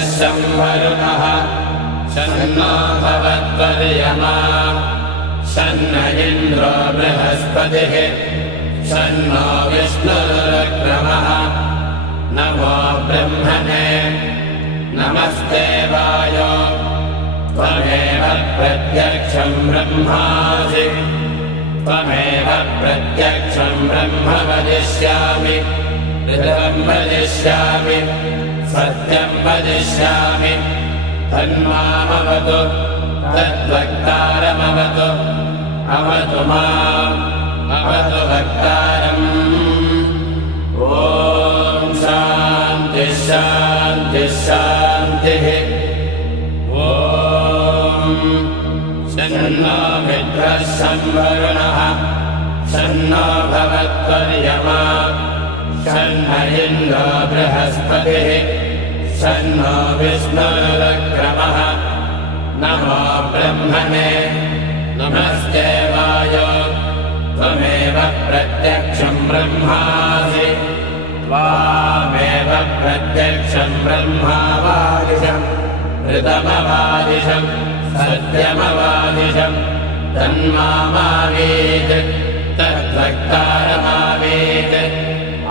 वरुणः शन्नो भवत्वर्यमा शन्न इन्द्रो बृहस्पतिः शन्नो विष्णुरुक्रमः नमो ब्रह्मणे नमस्ते वायो त्वमेव प्रत्यक्षं ब्रह्मासि त्वमेव प्रत्यक्षं ब्रह्म वदिष्यामि ऋतं वदिष्यामि सत्यं वदिष्यामि तन्मामवतु तद्वक्तारमवतु अवतु माम् अवतु वक्तारम् ॐ शान्तिः शान्तिः शान्तिः ॐ शन्नो मित्रः संवरुणः शन्नो भवत्वर्यमा शन्न इन्द्रो बृहस्पतिः शन्नो विष्णुरुक्रमः नमो ब्रह्मणे नमस्ते वायो त्वमेव प्रत्यक्षं ब्रह्मासि त्वामेव प्रत्यक्षं ब्रह्मावादिशं ऋतमवादिशं सत्यमवादिशं तन्मामावेत् तद्वक्तारमावेत्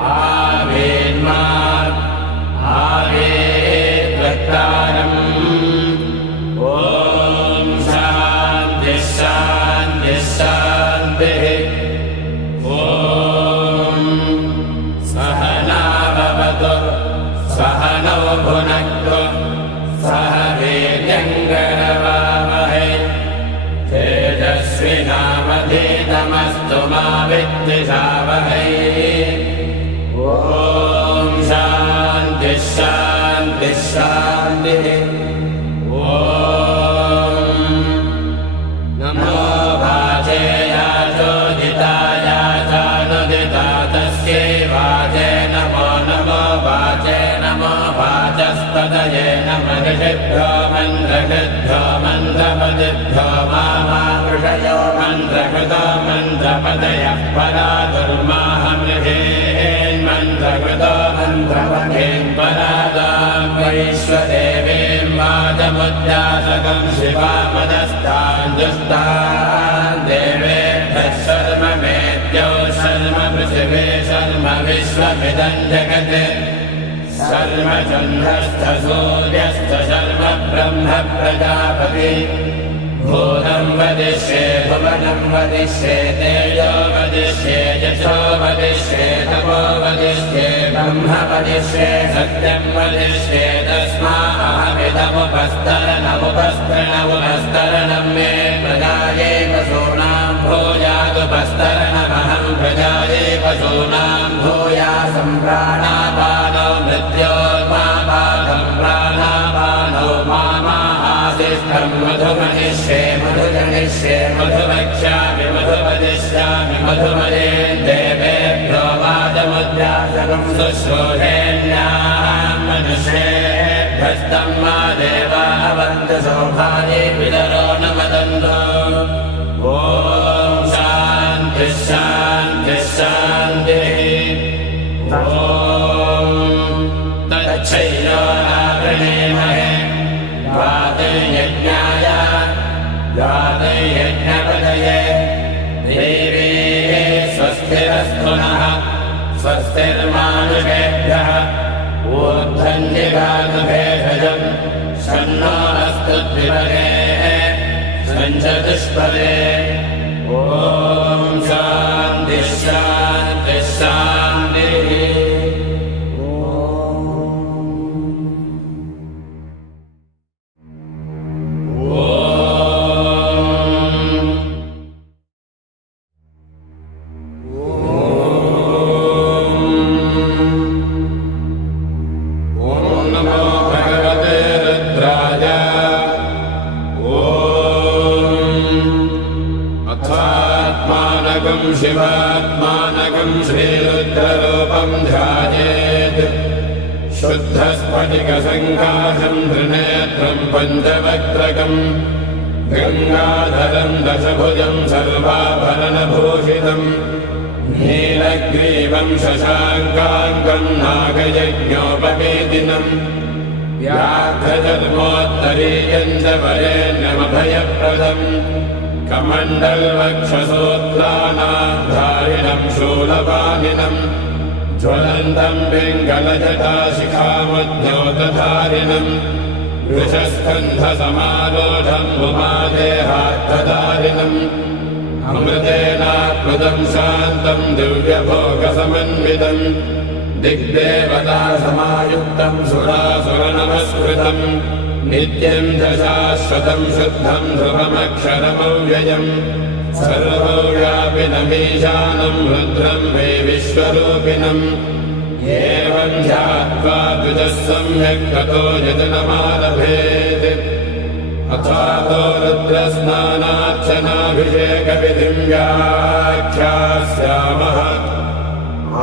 आवेन्मा आवेद्वक्तारम् ॐ शान्तिः शान्तिः शान्तिः ॐ सहनाववतु सहनौ भुनक्तु सह वीर्यङ्करवावहै तेजस्विनावधीतमस्तु मा विद्विषावहै ॐ शान्तिः शान्तिः शान्तिः ॐ नमो वाचे याचोदिताय चानुदिता तस्यै वाचे नमो नमो वाचे नमो वाचस्पतये नमः ऋषिभ्यो मन्त्रकृद्भ्यो मन्त्रपतिभ्यो मामावृषयो मन्त्रकृतो मन्त्रपतयः परा दुर्माहमृषेन्मन्त्रकृतो मन्त्रपतेन् परादां वैश्वदेवीं वाचमुद्यासकं शिवामदस्तान् दुष्टान् देवेभ्यः शर्म मेद्यौ शर्म पृथिवे शर्म विश्वमिदं जगत् शर्म चन्द्रश्च सूर्यश्च शर्म ब्रह्म प्रजापति भूतं वदिष्ये भुवनं वदिष्ये तेजो वदिष्ये यशो वदिष्ये तपो वदिष्ये ब्रह्म वदिष्ये सत्यं वदिष्ये तस्माहमिदमुपस्तरणमुपस्तरणमुपस्तरणं मे प्रजाये पशूनां भूयादुपस्तरणमहं प्रजाये पशूनां भूयासं प्राणापानो मृत्योर्मापादं प्राणापानो मामाहासिष्ठं मधुमनिष्ये मधुजनिष्ये मधुवक्ष्यामि मधुवदिष्यामि मधुमदेन् देवेभ्यो वाचमुद्यासकं शुश्रूषेण्यां मनुष्येभ्यस्तं मा देवा अवन्तु सौभागे पितरो न वदन्तु ॐ शान्तिः शान्तिः शान्तिः ॐ तच्छैलो नावृणीमहे द्वादयज्ञाय द्वादयज्ञपदये देवी स्वस्तिरस्तु नः स्वस्तिर्मानुषेभ्यः ऊर्ध्वन्दिगातु भेषजं शन्नो अस्तु द्विपदे सञ्चतुष्पदे ॐ शान्तिः शान्तिः शान्तिः शिवात्मानकं श्रीरुद्ररूपं ध्यायेत् शुद्धस्फटिकसङ्काशं त्रिनेत्रं पञ्चवक्त्रकं गङ्गाधरं दशभुजं सर्वाभरणभूषितं नीलग्रीवं शशाङ्काङ्कं नागयज्ञोपवेदिनं व्याघ्रजन्मोत्तरीयम् च वरेण्यमभयप्रदम् कमण्डलवक्षसूत्राणाधारिणम् शूलपाणिनम् ज्वलन्तम् पिङ्गलजटाशिखामद्योतधारिणम् वृषस्कन्धसमारोढम् उमादेहार्थधारिणम् अमृतेनात्मदम् शान्तम् दिव्यभोगसमन्वितम् दिग्देवतासमायुक्तम् सुरासुरनमस्कृतम् नित्यम् च शाश्वतम् शुद्धम् ध्रुवमक्षरमव्ययम् सर्वव्यापिनमीशानम् रुद्रम् वै विश्वरूपिणम् एवम् ध्यात्वा द्विजः सम्यक् ततो यजनमारभेत् अथातो रुद्रस्नानार्चनाभिषेकविधिम् व्याख्यास्यामः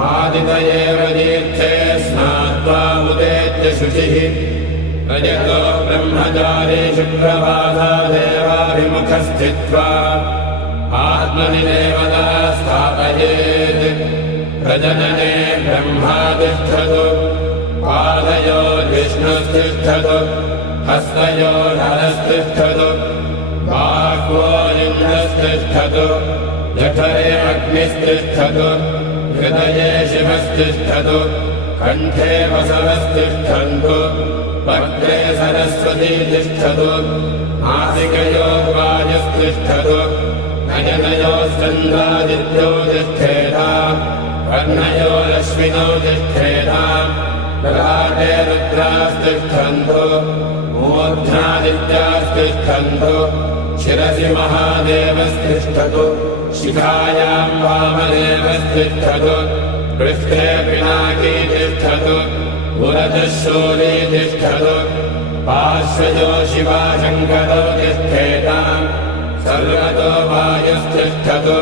आदितयेव तीर्थे स्नात्वा उदेत्य शुचिः रजतो ब्रह्मचारी शुक्रवासा देवाभिमुखस्थित्वा आत्मनि देवता स्थापयेत् प्रजनने ब्रह्मा तिष्ठतु पादयोर्विष्णुस्तिष्ठतु हस्तयोर्हरस्तिष्ठतु बाह्वोरिन्द्रस्तिष्ठतु जठरे अग्निस्तिष्ठतु हृदये शिवस्तिष्ठतु कण्ठे वसवस्तिष्ठन्तु वक्त्रे सरस्वती तिष्ठतु नासिकयोर्वायुस्तिष्ठतु नयनयोश्चन्द्रादित्यो तिष्ठेता कर्णयोरश्विनौ तिष्ठेता ललाटे रुद्रास्तिष्ठन्तु मूर्ध्नादित्यास्तिष्ठन्तु शिरसि महादेवस्तिष्ठतु शिखायाम् वामदेवस्तिष्ठतु पृष्ठे पिनाकी तिष्ठतु पुरतः शूली तिष्ठतु पार्श्वजो शिवाशङ्करो तिष्ठेताम् सर्वतो वायुस्तिष्ठतु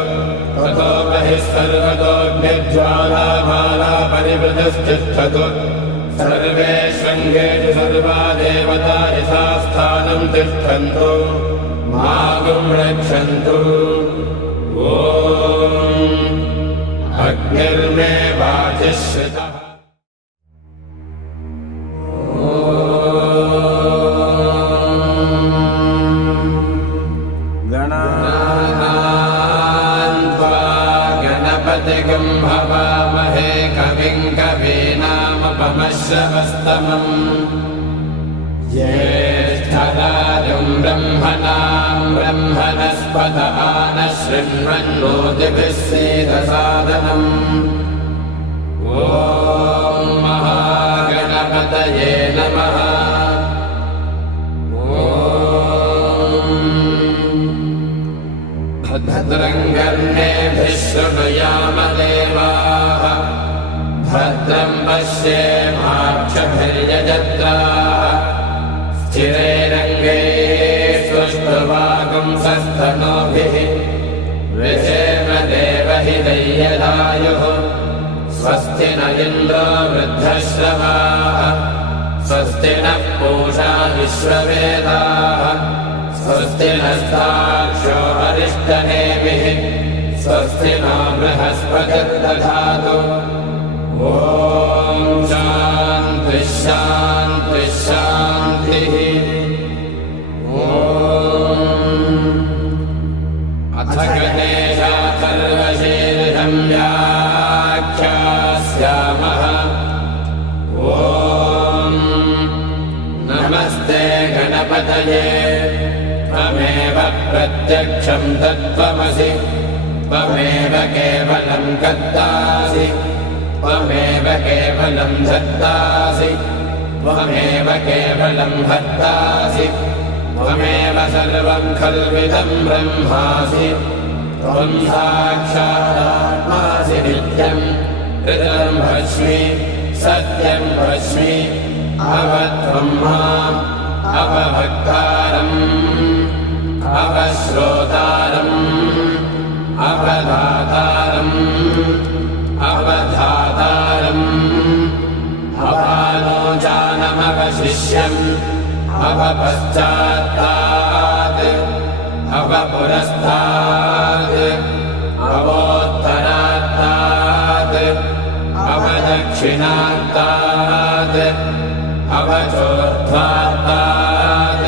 ततो बहिः सर्वतोऽग्निज्वालामाला परिवृतस्तिष्ठतु सर्वेष्वङ्गेषु सर्वा देवता यथास्थानम् तिष्ठन्तु मागुम् रक्षन्तु ॐ अग्निर्मे वाचिः श्रितः गणपतिगं भवामहे कविं कवीनामुपमश्रवस्तमम् ज्येष्ठराजं ब्रह्मणां ब्रह्मणस्पत नः शृण्वन्नोतिभिः सीदसादनम् ॐ महागणपतये नमः। भद्रं कर्णेभिः शृणुयाम देवाः भद्रं पश्येमाक्षभिर्यजत्राः स्थिरैरङ्गैः सुष्ठुवागुंसस्तनूभिः विषेम देवहितैर्यदायुः स्वस्ति न इन्द्रो वृद्धश्रवाः स्वस्ति नः पूषा विश्ववेदाः स्वस्ति नस्ताक्षो अरिष्टनेमिः स्वस्ति नो बृहस्पतिर्दधातु ॐ शान्तिः शान्तिः शान्तिः। अथ गणेशाथर्वशीर्षं व्याख्यास्यामः। ॐ नमस्ते गणपतये त्वमेव प्रत्यक्षं तत्त्वमसि त्वमेव केवलं कर्तासि त्वमेव केवलं धर्तासि त्वमेव केवलं हर्तासि त्वमेव सर्वं खल्विदं ब्रह्मासि त्वं साक्षादात्मासि नित्यं ऋतं भस्मि सत्यं भस्मि अवत्वं माम् अवभक्तारम् अवश्रोतारम् अवधातारम् अवधातारम् अवालोचानमवशिष्यम् अवपश्चात्तात् अवपुरस्तात् अवोत्तरात्तात् अवदक्षिणात्तात् अवचोर्ध्वात् स्वात्तात्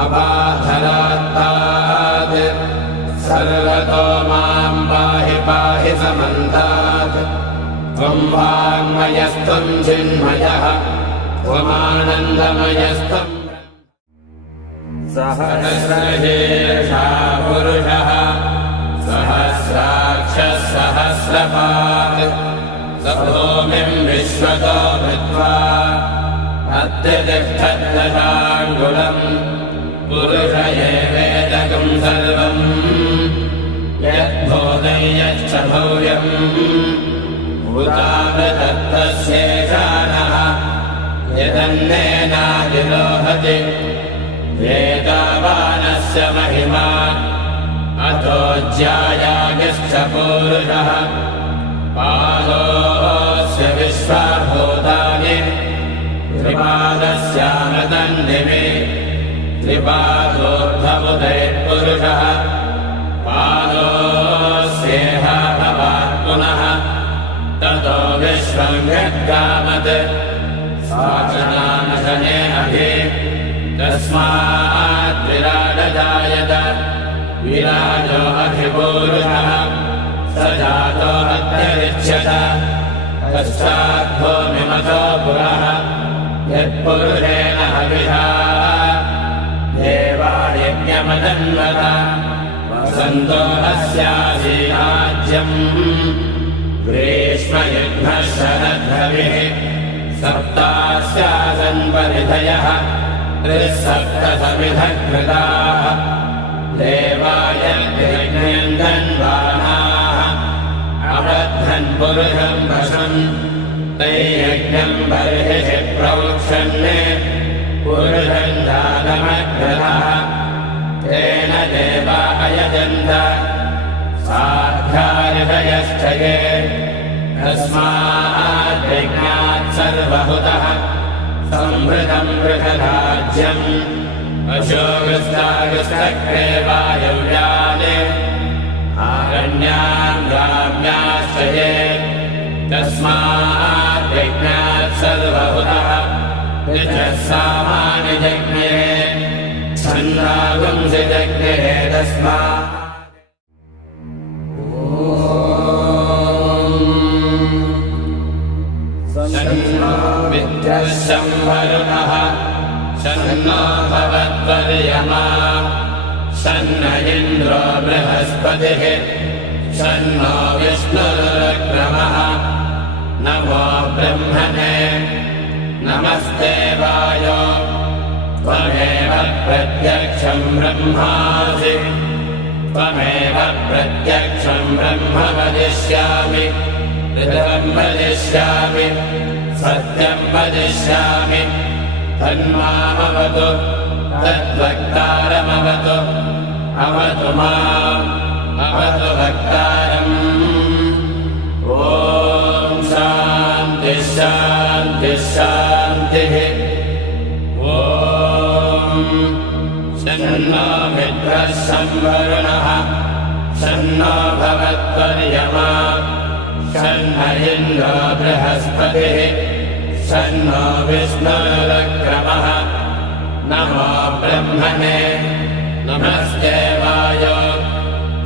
अबाधरात्तात् सर्वतो मां पाहि पाहि समन्तात् त्वं वाङ्मयस्त्वं चिन्मयः त्वमानन्दमयस्त्वम् सहस्रशीर्षा पुरुषः सहस्राक्षः सहस्रपात् स भूमिं विश्वतो कृत्वा अत्यतिष्ठद्दशाङ्गुलम् पुरुष एवेदकं सर्वम् यद्भूतं यच्च भव्यम् भूतामृतत्तस्येषाणः यदन्नेनाधिरोहति वेदावानस्य महिमा अतो ज्यायागश्च पूरुषः पादोऽस्य विश्वभूतानि त्रिपादस्यामृतं दिवि त्रिपादोर्ध्वमुदयत्पुरुषः पादोऽस्येह भवात् पुनः ततो विश्वं यद्गामत् साक्षणानशने अभि तस्मात् विराडजायत विराजो अभिपूरुषः स जातो अत्यरिच्यत पश्चात् भूमिमतो पुरः यत्पुरुषेण हविषा देवायज्ञमदन्वत वसन्तो अस्यासीराज्यम् ग्रीष्मयुग्मः शरद्रविः सप्तास्यासन् परिधयः त्रिसप्तसमिधः कृताः देवायज्ञम् धन्वानाः अबद्धन् पुरुषं वशम् तैयज्ञम् बर्हिषि प्रवक्षन् पुरुषं जातमग्रतः तेन देवा अयजन्त साध्यायश्च ये तस्मात् यज्ञात् सर्वहुतः संवृतं वृषराज्यम् अशोकस्तागस्तक्रे वायव्याने आरण्यान् ग्राम्याश्च ये तस्मात् यज्ञात् सर्वहुतः ऋचः सामानि यज्ञे छन्दागुंसि यज्ञे तस्मात् शंवरुणः शन्नो भवद्वर्यमा शन्न इन्द्रो बृहस्पतिः शन्नो विष्णुरुक्रमः नमो ब्रह्मणे नमस्ते वायो त्वमेव प्रत्यक्षं ब्रह्मासि त्वमेव प्रत्यक्षं ब्रह्म वदिष्यामि ऋतं वदिष्यामि सत्यं वदिष्यामि तन्मामवतु तद्वक्तारमवतु अवतु माम् अवतु वक्तारम् ॐ शान्तिः शान्तिः शान्तिः ॐ शन्नो मित्रः संवरुणः शन्नो भवद्वर्यमा शन्न इन्द्रो बृहस्पतिः शन्नो विष्णुरुक्रमः नमो ब्रह्मणे नमस्ते वायो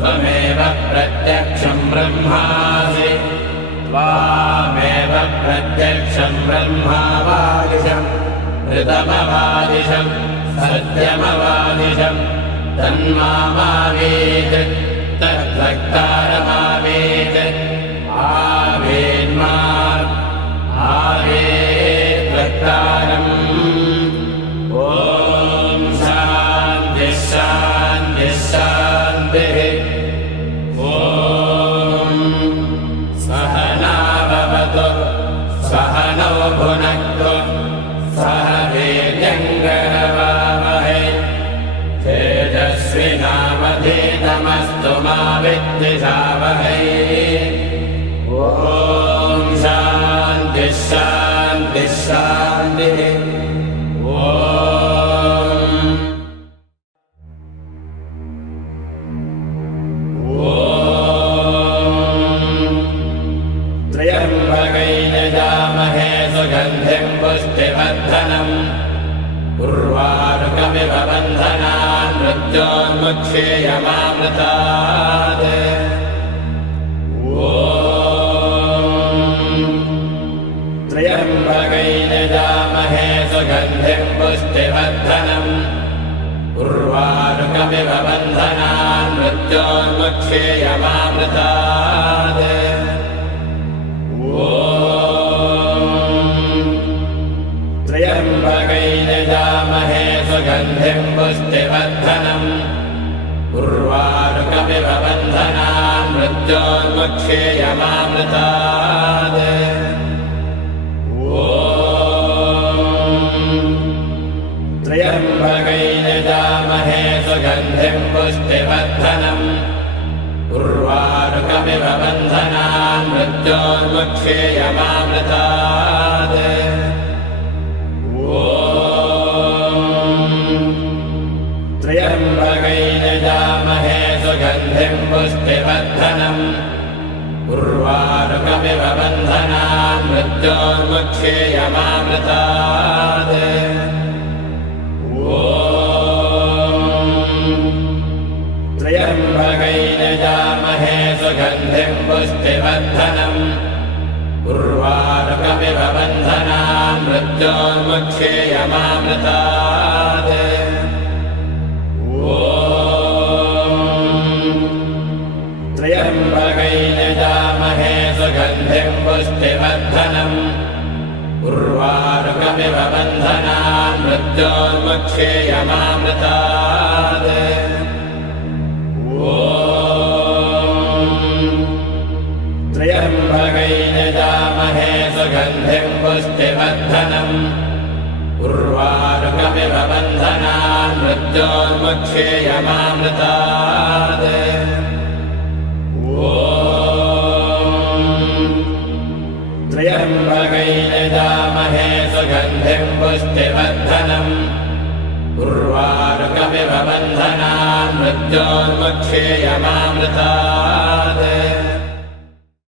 त्वमेव प्रत्यक्षं ब्रह्मासि त्वामेव प्रत्यक्षं ब्रह्मावादिशम् ऋतमवादिशम् सत्यमवादिशम् तन्मामावीत् तद्वक्तारमावीत् आवेन्मा आवेद्वक्तारम् ॐ शान्तिः शान्तिः शान्तिः ॐ सहनाववतु सहनौ भुनक्तु सह वीर्यङ्करवावहै तेजस्विनावधीतमस्तु मा विद्विषावहै ॐ शान्तिः शान्तिः शान्तिः ॐ त्र्यम्बकै यजामहे सुगन्धिं पुष्टिवर्धनम् उर्वारुकमिव बन्धनान् मृत्योन्मुक्षेयमामृतात् त्र्यम्बकैर्यजामहे सुगन्धिं पुष्टिवर्धनम् उर्वारुकमिव बन्धनान् मृत्योन्मुक्षेयमामृतात् त्र्यम्बकैर्यजामहे सुगन्धिं पुष्टिवर्धनम् उर्वारुकमिव बन्धनान् मृत्योन्मुक्षेयमामृतात् त्र्यम्बकैर्यजामहे सुगन्धिं पुष्टिवर्धनम् उर्वारुकमिव बन्धनान् मृत्योन्मुक्षेयमामृतात् त्र्यम्बकैर्यजामहे सुगन्धिं पुष्टिवर्धनम् उर्वारुकमिव बन्धनान् मृत्योन्मुक्षेयमामृतात् त्र्यम्बकैर्यजामहे सुगन्धिं पुष्टिवर्धनम् उर्वारुकमिव बन्धनान् मृत्योन्मुक्षेयमामृतात् त्र्यम्बकैर्यजामहे सुगन्धिं पुष्टिवर्धनम् उर्वारुकमिव बन्धनान् मृत्योन्मुक्षेयमामृतात् त्र्यम्बकैर्यजामहे सुगन्धिं पुष्टिवर्धनम् उर्वारुकमिव बन्धनान् मृत्योन्मुक्षेयमामृतात् त्र्यम्बकैर्यजामहे सुगन्धिं पुष्टिवर्धनम् उर्वारुकमिव बन्धनान् मृत्योन्मुक्षेयमामृतात्